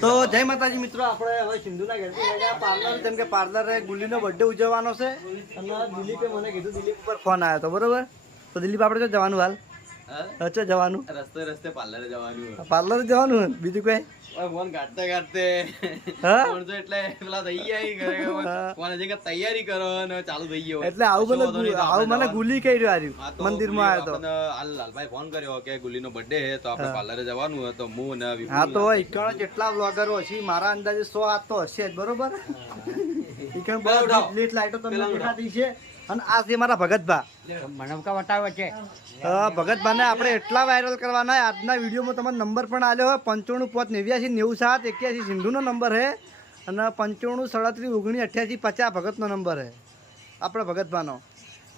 તો જય માતાજી મિત્રો, આપણે હવે સિંધુના ઘરેથી ગયા પાર્લર, જેમ કે પાર્લરે ગુલીનો બર્થડે ઉજવવાનો છે અને દિલીપે મને કીધું, દિલીપ ઉપર ફોન આવ્યો હતો, બરોબર? તો દિલીપ આપણે તો જવાનું હાલ અચ્છા જવાનું રસ્તે પાર્લરે જવાનું, પાર્લરે જવાનું બીજું કઈ ફોન કાઢતે કાઢતે એટલે પેલા થઈ ગયા ફોન હજી તૈયારી કરો અને ચાલુ થઈ ગયો એટલે આવું મને ગુલી કહી રહ્યું મંદિરમાં આવ્યો તો લાલભાઈ ફોન કર્યો કે ગુલીનો બર્થડે છે તો આપણે પાર્લરે જવાનું હતો. હું ને હા તો ઈકણ જેટલા બ્લોગરો હશે મારા અંદાજે 100 હાથ તો હશે જ, બરોબર? ઈકણ બહુ લેટ લાઈટો તમને દેખાતી છે. અને આ છે મારા ભગતભા, મનવકા વટાવે છે. ભગતભાને આપણે એટલા વાયરલ કરવાના. આજના વિડીયોમાં તમારો નંબર પણ આવ્યો હોય 95 89 87 87 સિંધુનો નંબર છે અને 95 37 19 88 50 ભગતનો નંબર છે આપણે ભગતભાનો.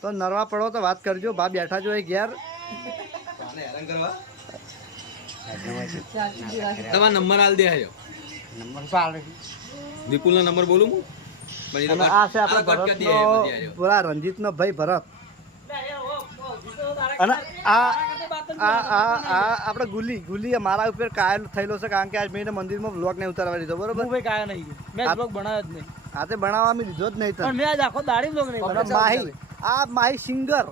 તો નરવા પડો તો વાત કરજો, બા બેઠા જો ઘેર. હેરાન કરવા તમારો નંબર આલ દે આયો નંબર પાલે વિપુલનો નંબર બોલું હું. અને આ છે આપણે ભરતનો બોલા રંજીતનો ભાઈ ભરત. અને આ આપણે ગુલી મારા ઉપર કાયલ થયેલો છે, કારણ કે આજ મેં મંદિરમાં બ્લોગ નહીં ઉતારવા દીધો, બરોબર? હું ભાઈ કાયા નહીં, મેં બ્લોગ બનાવ્યો જ નહીં. હા તે બનાવવા મેં દીધો જ નહીં પણ મેં આજ આખો દાડી બ્લોગ નહીં બનાવ્યો. માહી આ માહી સિંગર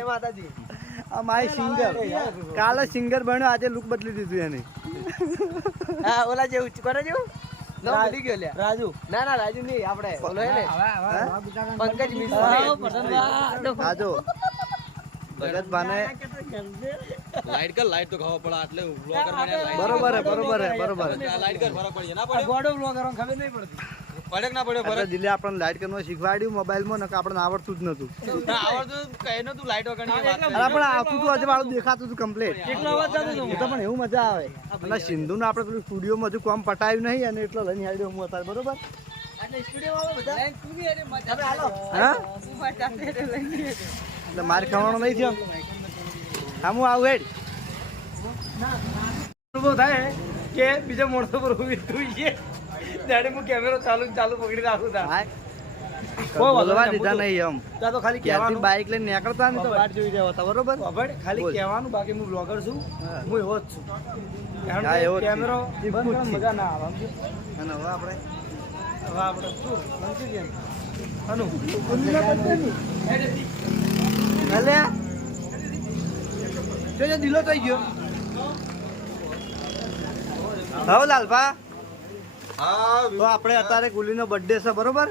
એ માતાજી, આ માહી સિંગર કાલે સિંગર બન્યો, આજે લુક બદલી દીધું એની. હા ઓલા જેવું કરે જેવું રાજુ ના રાજુ નહીં, આપણે ઓલો હે ને પંકજ મિશ્રા. આજો ભગતભાને લાઈટ કર, લાઈટ તો ખાવા પડે એટલે બ્લોગર બન્યા. બરોબર હે લાઈટ કર, ફરક પડે ના પડે, ગોડો બ્લોગર ખબર નહીં પડતી. પડે ના પડે ફરક. દિલે આપણને લાઈટ કરવાનું શીખવાડ્યું મોબાઈલમાં, નકર આપણને આવડતું જ નતું. આવડતું કઈ નતું લાઈટ વગરની વાત. અરે પણ આવતું હતું, આજે વાળું દેખાતું હતું કમ્પ્લીટ. કેટલો અવાજ ચાલુ એ તો પણ એવું મજા આવે. અને સિંધુને આપણે પેલું સ્ટુડિયોમાં હજુ કામ પટાયું નહીં અને એટલો લઈને આવ્યો હું અત્યારે, બરોબર? હા એટલે મારે ખાવાનો નહીં થયો. હા હું આવું હેડ થાય કે બીજા મોણસો પર ઉભી છે ત્યારે હું કેમેરો ચાલુ પકડી રાખું તા બોલવા દીધા નહીં એમ. તો ખાલી ક્યાંથી બાઇક લઈને નીકળતા ને તો વાટ જોઈ રહ્યા હતા, બરોબર? ખાલી કહેવાનું, બાકી હું બ્લોગર છું, હું એવો જ છું. કારણ હા, એવો કે જ કેમેરો છું. બંધ કરવાની મજા ના આવે સમજો. અને હવે આપણે શું સમજી કેમ અનુ અલ્યા જો દિલો થઈ ગયો. હવે લાલભા તો આપણે અત્યારે ગુલીનો બર્થડે છે, બરોબર?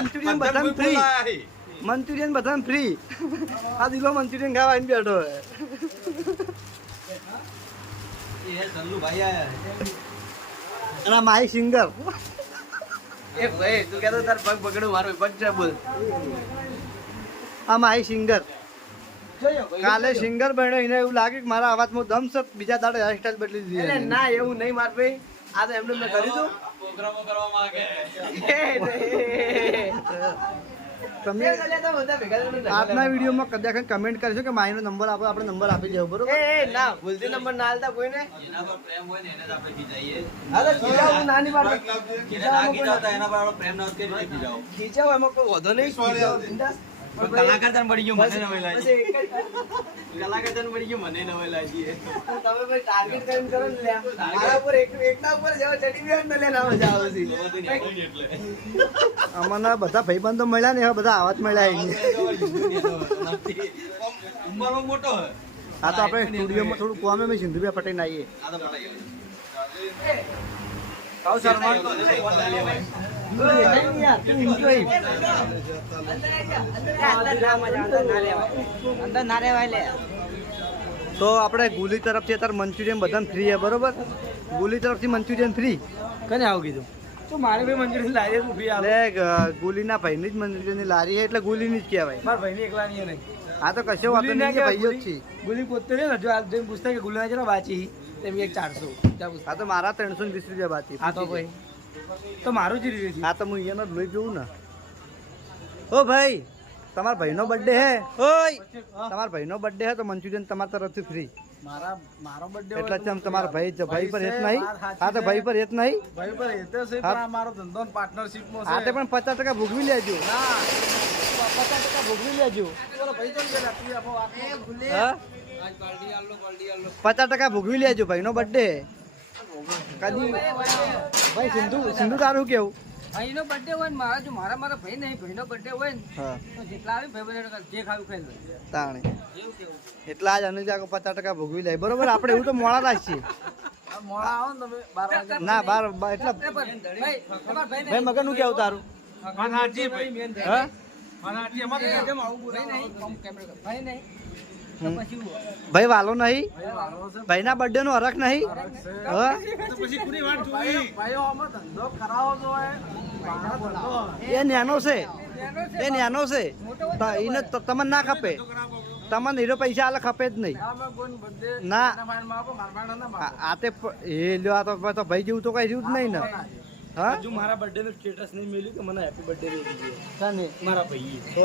મંચુરિયન બધાને ફ્રી, મંચુરિયન બધાને ફ્રી. આ દિલો મંચુરિયન ખાવા આવીને બેઠો હોય. અને આ માહી સિંગર એ ભાઈ તું કહેતો તાર પગ પકડું, મારો પગ છે બોલ. આ માહી સિંગર કાલે સિંગર બન્યો, એને એવું લાગે કે મારા અવાજમાં દમ છે, બીજા દાડે હેરસ્ટાઈલ બદલી દીધી. ના એવું નહીં માર ભાઈ, આ તો એમને મેં કરી દઉં. પ્રોગ્રામો કરવા માંગે. તમે આજના વિડીયોમાં કદાચ કમેન્ટ કરશો કે માહીનો નંબર આપો, આપણે નંબર આપી દેવો, બરોબર? ના ભૂલથી નંબર ના આલતા કોઈને. જેના પર પ્રેમ હોય ને એને જ આપણે ખીજાઈએ. અરે ખીજાવું નાની વાત જેને ના ખીજાવતા એના પર આપણે પ્રેમ ના કે રીતે ખીજાવો. ખીચાવ એમાં કોઈ વધો નહીં. પણ કલાકાર તને પડી ગયો, મને નવાઈ લાગી. કલાકાર તને પડી ગયો, મને નવાઈ લાગી. તમે ભાઈ ટાર્ગેટ કરીને કરો ને લ્યા. મારા ઉપર એકના ઉપર જેવા ચડી ગયા ને લે ના મજા આવે છે. એટલે અમને બધા ભાઈબંધો મળ્યા ને એવા બધા આવાજ મળ્યા અહીંયા. ઉંમરમાં મોટો હોય. હા તો આપણે સ્ટુડિયોમાં થોડું કોમે મેં સિંધુભાઈ પટેલ આવીએ. આ તો પટાઈ ગયો. આવ શર્મા અંદર ના રેવાય લે. તો આપણે ગુલી તરફથી અત્યારે મંચુરિયન બધાને ફ્રી છે, બરોબર? ગુલી તરફથી મંચુરિયન ફ્રી. કને આવું કીધું તો મારે ભાઈ મંજૂરી લારી ઉભી આવે. એટલે ગુલીના ભાઈની જ મંચુરિયનની લારી છે, એટલે ગુલીની જ કહેવાય. મારા ભાઈની એકલા નહીં નહીં. હા તો કશો વાતો નહીં, ભાઈઓ જ છે. ગુલી પોતે ને જો આ જઈને પૂછતા કે ગુલીના છે ને બાચી તેમ એક 400. હા તો મારા 320 રૂપિયા બાકી. હા તો ભાઈ તો મારું જ રીતે હા તો હું અહીંયાનો જ લઈ પીવું ને. ઓ ભાઈ તમારા ભાઈનો બર્થડે હે, ઓય તમારા ભાઈનો બર્થડે હે તો મંચુરિયન તમારા તરફથી ફ્રી. મારો બર્થડે એટલે જ તમારા ભાઈ પર હેત નહીં. હા તો ભાઈ પર હેત નહીં. ભાઈ પર હેત છે પણ આ મારો ધંધો પાર્ટનરશિપમાં છે. હા તે પણ 50% ભોગવી લેજો. ના 50% ભોગવી લેજો. બોલો ભાઈ તો કે રાત્રિ આપો વાત. હા 50% ભોગવી લેજો, ભાઈનો બર્થડે. કદી ભાઈ સિંધુ તારું કેવું? ભાઈનો બર્થડે હોય ને મારા ભાઈ નહીં, ભાઈનો બર્થડે હોય ને હા તો જેટલા આવે ભાઈ બધા જે ખાવું ખાઈ લે. તાણે એવું કેવું? એટલા જ અનુજા 50% ભોગવી લે બરોબર. આપણે એવું તો મોડા રાખીએ મોડા આવો ને તમે 12 વાગે. ના બાર એટલે ભાઈ તમારા ભાઈ ભાઈ મગર નું કેવું તારું? હા ભાઈ વાલો નહીં, ભાઈના બર્થડે નો હરખ નહીં. હા એ ન્યાનો છે, એ ન્યાનો છે. એને તમને ના ખપે, તમને હીરો પૈસા આલે ખપે જ નહીં. ના આ તે એ લ્યો આ તો ભાઈ જેવું તો કઈ રહ્યું જ નહીં ને. હા મારા બર્થડે નું સ્ટેટસ નહીં મેલ્યું કે મને હેપી બર્થડે લઈ દીધી કાને મારા ભાઈએ. તો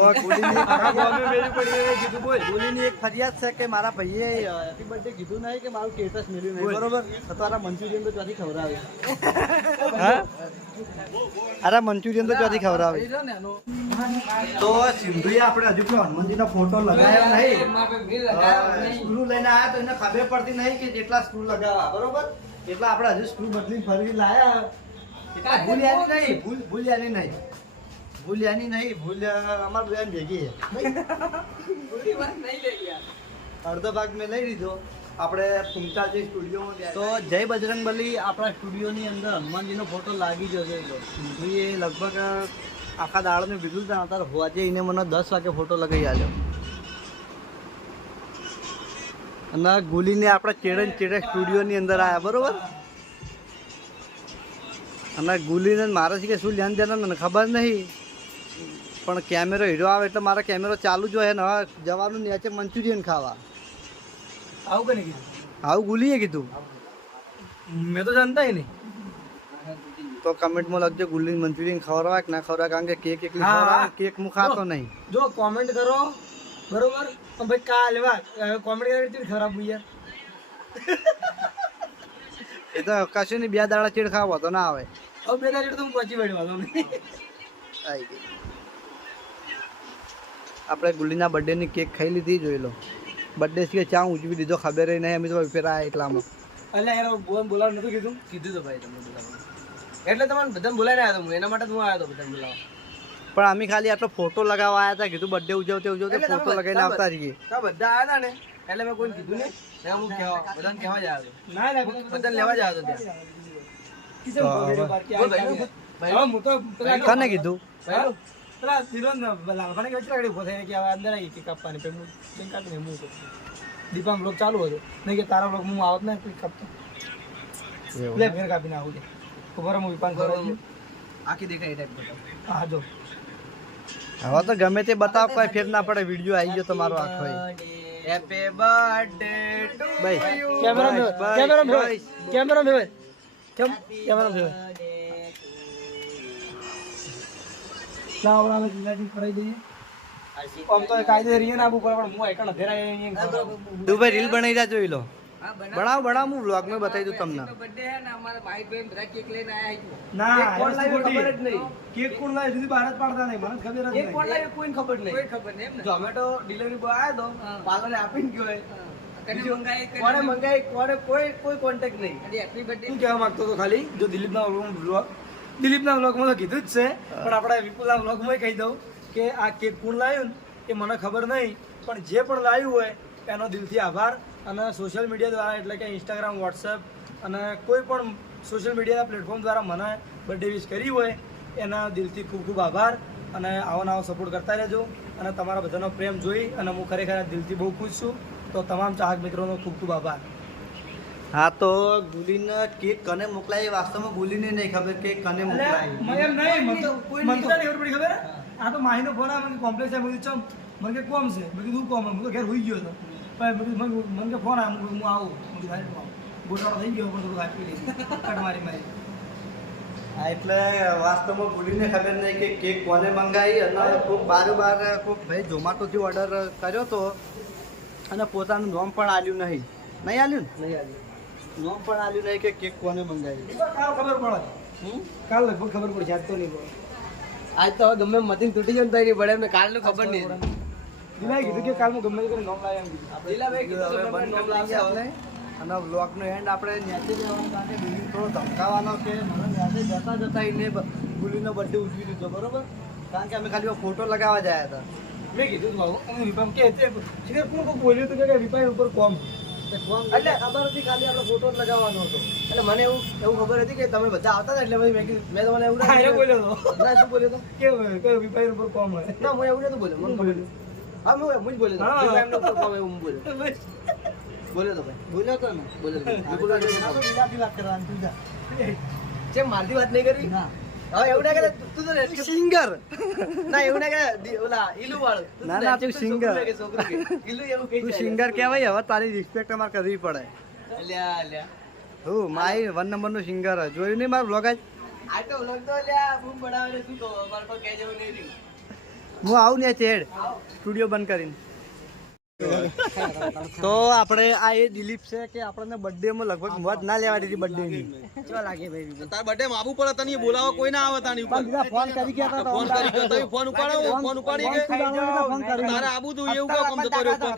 ગોલીની એક ફરિયાદ છે કે મારા ભાઈએ હેપી બર્થડે કીધું નહીં કે મારું સ્ટેટસ મળ્યું નહીં બરોબર. તો તારા મંચુરિયન તો ત્યાંથી ખવડાવે. હા અરે મંચુરિયન તો ત્યાંથી ખવડાવે. તો સિંધુએ આપણે હજુ પેલો હનુમાનજીનો ફોટો લગાવ્યો નહીં. સ્ક્રૂ લઈને આવ્યા તો એને ખબર પડતી નહીં કે જેટલા સ્ક્રૂ લગાવવા બરોબર એટલા આપણે હજુ સ્ક્રૂ બદલી ફરી લાયા. ભૂલ યાની નહીં ભૂલ અમાર બેન ભેગી છે. અડધો ભાગ મેં લઈ લીધો. આપણે ફૂમતાજી સ્ટુડિયોમાં તો જય બજરંગબલી આપણા સ્ટુડિયોની અંદર હનુમાનજીનો ફોટો લાગી જશે. એ લગભગ આખા દાડાનું ભીગું હતા અત્યારે હોવાજે એને મને 10 વાગે ફોટો લગાવી આવ્યો. અને ગુલીને આપણા ચેડે સ્ટુડિયોની અંદર આવ્યા બરોબર. અને ગુલીને મારે છે કે શું લેન દેન મને ખબર નહીં, પણ કેમેરો હીરો આવે એટલે મારા કેમેરો ચાલુ જ હોય ને. હવે જવાનું નીચે મંચુરિયન ખાવા. આવું કને કીધું? આવું ગુલીએ કીધું. મેં તો જાણતા નહીં. તો કમેન્ટમાં લખજો ગુલી મંચુરિયન ખવડાવે કે ના ખવડાવે, કારણ કે કેક એકલી ખવડાવે. કેક હું ખાતો નહીં. જો કોમેન્ટ કરો બરોબર, પણ ભાઈ કાલ કોમેન્ટ કરી ખરાબ યાર. એ તો કશું નહીં, 2 દાડા ચીડ ખાવો તો ના આવે. હવે 2 દાડા તો હું પહોંચી વળવાનો નહીં. આવી ગઈ. આપણે ગુલીના બર્થડેની કેક ખાઈ લીધી, જોઈ લો. બર્થડે છે ચા ઉજવી દીધો ખબર નહીં, અમે તો ફેરા એટલામાં. એટલે યાર બોલાવ નતું કીધું? કીધું તો ભાઈ તમને બોલાવવાનું. એટલે તમને બધાને બોલાવીને આવ્યો હું, એના માટે હું આવ્યો હતો બધાને બોલાવવા. પણ અમે ખાલી આટલો ફોટો લગાવવા આવ્યા હતા. કીધું બર્થડે ઉજવતે ફોટો લગાવીને આવતા રહીએ. બધા આવ્યા હતા ને એટલે મેં કોઈ કીધું નહીં. હું બધાને કહેવા જ આવ્યો. ના બધાને લેવા જ આવ્યો ત્યાં. કને કીધું? પેલા લાલભાને કેવી લાગડી ઉભો થઈને કે હવે અંદર આવી કેક કાપવાની. પછી હું કાપીને હું દીપાનો બ્લોગ ચાલુ હતો નહીં કે તારા બ્લોગ હું આવત ને કોઈ કાપતો લે ફેર કાપીને આવું છે. ખબર હું વિપાન કરો આખી દેખાય એ ટાઈપ બતાવ. હા જો હવે તો ગમે તે બતાવ, કોઈ ફેર ના પડે. વિડીયો આવી ગયો તમારો આખો. હેપી બર્થડે ટુ ભાઈ યુ. કેમેરા કેમેરા કેમેરા કેમ કેમેરા લાવડા में जिंदगी कराई दઈએ. આમ તો કાયદે રીએ ના આપું પણ હું એકણ ફેરાય અહીંયા. તું ભાઈ રીલ બનાવી રહ્યા, જોઈ લો. બનાવ હું વ્લોગ માં બતાવી દઉં તમને. બર્થડે હે ને અમારા ભાઈ બહેન બધા કેક લઈને આયા છે. ના કેક કોણ લાવ્યું ખબર જ નહીં. કેક કોણ લાવ્યું સુધી બહાર જ પાડતા નહીં, મને ખબર જ કેક કોણ નહીં. લાવ્યું કોઈને ખબર નહીં. કોઈ ખબર નહીં એમ ને. ઝોમેટો ડિલિવરી બોય આવ્યો તો પાર્લરે આપીને ગયો હોય. કોણે મંગાઈ કોણે કોઈ કોન્ટેક્ટ નહીં. હેપી બર્થડે શું કહેવા માંગતો હતો ખાલી, જો દિલીપના વ્લોગમાં તો કીધું જ છે, પણ આપણે વિપુલના વ્લોગમાં કહી દઉં કે આ કેક કોણ લાવ્યું ને એ મને ખબર નહીં, પણ જે પણ લાવ્યું હોય એનો દિલથી આભાર. અને સોશિયલ મીડિયા દ્વારા એટલે કે ઇન્સ્ટાગ્રામ, વોટ્સએપ અને કોઈ પણ સોશિયલ મીડિયાના પ્લેટફોર્મ દ્વારા મને બર્થડે વિશ કરી હોય એના દિલથી ખૂબ ખૂબ આભાર. અને આવો નવો સપોર્ટ કરતા રહેજો. અને તમારા બધાનો પ્રેમ જોઈ અને હું ખરેખર દિલથી બહુ ખુશ છું. તો તમામ ચાહક મિત્રોનો ખૂબ ખૂબ આભાર. હા તો ગુલીને કેક કને મોકલાય, વાસ્તવમાં ગુલીને નહીં ખબર કે કને મોકલાય. એમ નહીં, મને તો નહીં ખબર પડી. ખબર આ તો માહીનો ફોન આવે, મને કોમ્પ્લેક્સ આવે, મને ચમ મને કે કોમ છે, મેં કીધું કોમ, હું તો ઘેર હોઈ ગયો હતો. પણ મને કે ફોન આવે, હું આવું, હું ગોટાળો થઈ ગયો પણ થોડું આપી લઈ કટ મારી. હા એટલે વાસ્તવમાં ગુલીને ખબર નહીં કે કેક કોને મંગાવી. અને ખૂબ બારોબાર ખૂબ ભાઈ ઝોમાટોથી ઓર્ડર કર્યો હતો અને પોતાનું નામ પણ આલ્યું નહીં. નહીં આલ્યું ને? નહીં આવી. નામ પણ આલ્યું નહીં કે કેક કોને મંગાવી. કાલ ખબર પડે, કાલ લગભગ ખબર પડે, યાદ તો નહીં પડે. આજ તો હવે ગમે મતીન તૂટી જાય ને તો નહીં પડે. મેં કાલનું ખબર નહીં. દિલાએ કીધું કે કાલ હું ગમે તે કરીને નામ લાવ્યા એમ કીધું. દિલાભાઈ કીધું હવે તો બંધ નામ કરી લાવશે દઈએ આપણે. હવે. અને બ્લોગનો એન્ડ આપણે ન્યાસે જવાનું કારણ કે બિલ્ડિંગ થોડો ધમકાવાનો કે મને ન્યાસે જતા જતા એને ગુલીનો બર્થડે ઉજવી દીધો બરોબર કારણ કે અમે ખાલી ફોટો લગાવવા ગયા હતા મેં કીધું તું હું વિપામ કે શિખર કોણ કોઈ બોલ્યું હતું કે વિપાઈ ઉપર કોમ એટલે ખબર હતી ખાલી આપણે ફોટો જ લગાવવાનો હતો એટલે મને એવું ખબર હતી કે તમે બધા આવતા હતા એટલે પછી મેં તમને એવું હારે બોલ્યો હતો ના શું બોલ્યો હતો કે વિપાઈ ઉપર કોમ હોય ના હું એવું નતું બોલ્યો મને ખબર હતી. હા હું જ બોલ્યો હતો હા. વિપાઈ એમનો ઉપર કોમ એવું હું બોલ્યો બોલ્યો તો ભાઈ બોલ્યો તો ને બોલ્યો તો વાત કરવાની તું જા કેમ મારથી વાત નહીં કરી ના હા એવું ના કરે તું તો સિંગર ના એવું ના કરે ઓલા ઈલુ વાળો ના ના તું સિંગર ઈલુ એવું કહી તું સિંગર કહેવાય હવે તારી રિસ્પેક્ટ અમારે કરવી પડે અલ્યા અલ્યા હું મારી 1 નંબરનો સિંગર જોયું નહીં મારો બ્લોગ આજ આ તો વ્લોગ તો અલ્યા બૂમ પડાવે શું કહો અમારે કોઈ કહે જેવું નહીં રહ્યું. હું આવું ને ચેડ સ્ટુડિયો બંધ કરીને તો આપણે આ એ દિલીપ છે કે આપણને બર્થડે માં લગભગ મોજ ના લેવા દીધી બર્થડે ની કેવા લાગે ભાઈ તાર બર્થડે માં આવવું પડે તને બોલાવો કોઈ ના આવે તાની ઉપર બીજા ફોન કરી ગયા હતા ફોન કરી ગયો તમે ફોન ઉપાડો ફોન ઉપાડી ગયો ફોન કરી તારે આબુ તું એવું કહો કમ તો કર્યો કોમ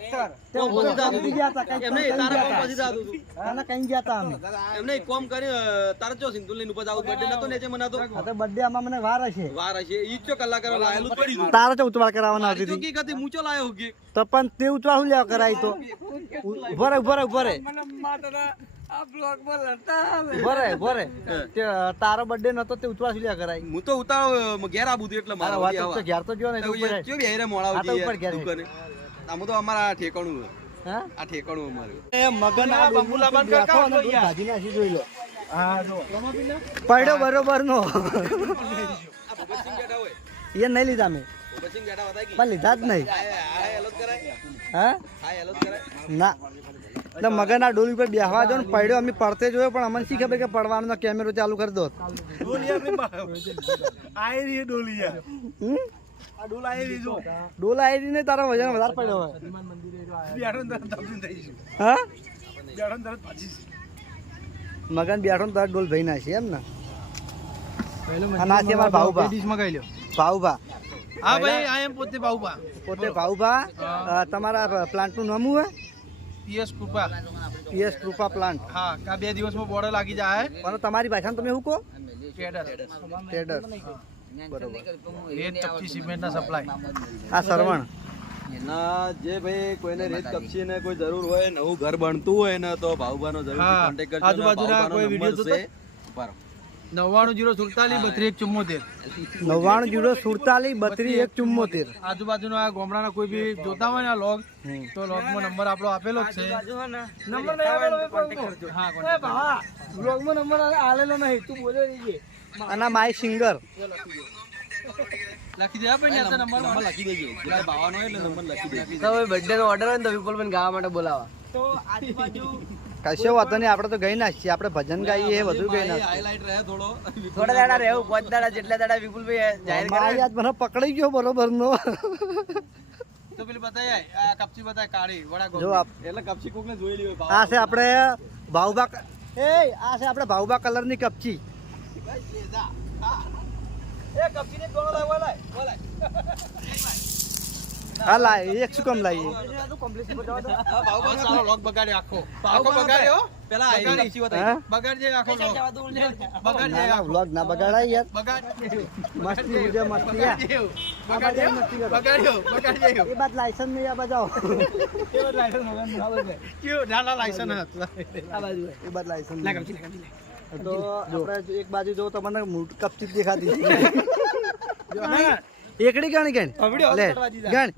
પછી જાતું તું. એમ નહીં તારે કોમ પછી જાતું તું. અને કઈ ગયા હતા અમે એમ નહીં કોમ કરી તારે ચો સિંધુ લઈને ઉપર જાવું બર્થડે નતો નેચે મનાતો તો બર્થડે આમાં મને વાર હશે વાર હશે ઈ ચો કલાકાર લાયેલું પડી ગયું તારે તો ઉતવાળ કરાવવાના તારી હતી ચોકી કતી મૂચો લાયો કે તો પણ તે ઉતવાળ શું લેવા કરાય તો ઉભરે તારો બર્થડે નતો તે ઉતવાળ શું લેવા કરાય હું તો ઉતાવ ઘેર આબુ તું એટલે મારા વાત વાડી તો ઘેર તો જો ને આવા. ચો બેરે મોળાવ આ તો ઉપર ઘેર છે. દુકાને આમ તો અમારા ઠેકાણું છે. હા આ ઠેકાણું અમારું એ મગન આ બંબુલા બંધ કર કાઢો યાર ભાજી નાખી જોઈ લો હા જો પડ્યો બરોબર નો આ ભગતસિંહ બેઠા હોય એ નહીં લીધા મેં ભગતસિંહ બેઠા હતા કે પણ લીધા જ નહીં આ હેલો કરાય હા આ હેલો કરાય ના એટલે મગન આ ડોલી પર બેહવા દો ને પડ્યો અમે પડતે જોયો પણ અમને શી ખબર કે પડવાનો કેમેરો ચાલુ કરી દો હમ? ડોલ આવી ને તારો વજન વધારે પડ્યો હોય હા મગન બેઠો ને તાર ડોલ ભાઈ ના છે એમ ને આ ના છે અમારા ભાઉભા ભાઉભા હા ભાઈ આ એમ પોતે બાઉબા પોતે ભાઉભા તમારા પ્લાન્ટ નું નામ હોય પીએસ કૃપા પીએસ કૃપા પ્લાન્ટ હા કા 2 દિવસમાં બોર્ડર લાગી જાય અને તમારી ભાષામાં તમે શું કહો કેડર ટ્રેડર બરોબર રેત ટપકી સિમેન્ટ ના સપ્લાય આ સરવણ ના જે ભાઈ કોઈને રેત કપચી ને કોઈ જરૂર હોય નવું ઘર બનતું હોય ને તો ભાઉભાનો જરૂર હા. કોન્ટેક્ટ કરજો આજુબાજુના કોઈ વિડીયો જોતો? ઉપાડો 99043174 આજુબાજુના આ ગામડાના કોઈ બી જોતા હોય ને આ લોગ તો લોગમાં નંબર આપણો આપેલો જ છે નંબર નહીં આપેલો હોય પણ હા બ્લોગમાં નંબર આલેલો નહીં તું બોલે રહીએ અને માય સિંગર લખી દે આપણે નેતા નંબર નંબર લખી દેજો જેટલા ભાવવાનો હોય એટલે નંબર લખી દેજો બર્થડે નો ઓર્ડર હોય ને તો વિપુલભાઈ ગાવા માટે બોલાવા તો આજુબાજુ કશો વાતો નહીં આપણે તો ગઈ ના છીએ આપણે ભજન ગાઈએ એ બધું ગઈ ના હાઈલાઈટ રહે થોડો થોડા દાડા રહેવું 5 દાડા જેટલા દાડા વિપુલભાઈ જાહેર યાદ મને પકડી ગયો બરોબર નો તો પેલી બતાય આ કપચી બતાય કાળી વડા જો ગોળ એટલે કપચી કોક ને જોઈ લ્યો ભાવ આ છે આપણે ભાઉબા આ છે આપણે ભાઉબા કલર ની કપચી એ કપચી ને ગોળો લાવ બોલાય હા લાય એક શું કામ લાવીએ ભાવ સારો લોક બગાડ્યો આખો બગાડ્યો પેલા આઈ ઈસી હા? બતાય બગાડ જે આખો લોક બગાડ જે આખો વ્લોગ ના બગાડાય યાર બગાડ મસ્તી મુજે મસ્તી યાર બગાડ એ બાદ લાયસન્સ નહીં આ બજાવો એ બાદ લાયસન્સ તો આપણે એક બાજુ જો તમને કપચી જ દેખાતી એકડી ગણી ગણ લે ગણ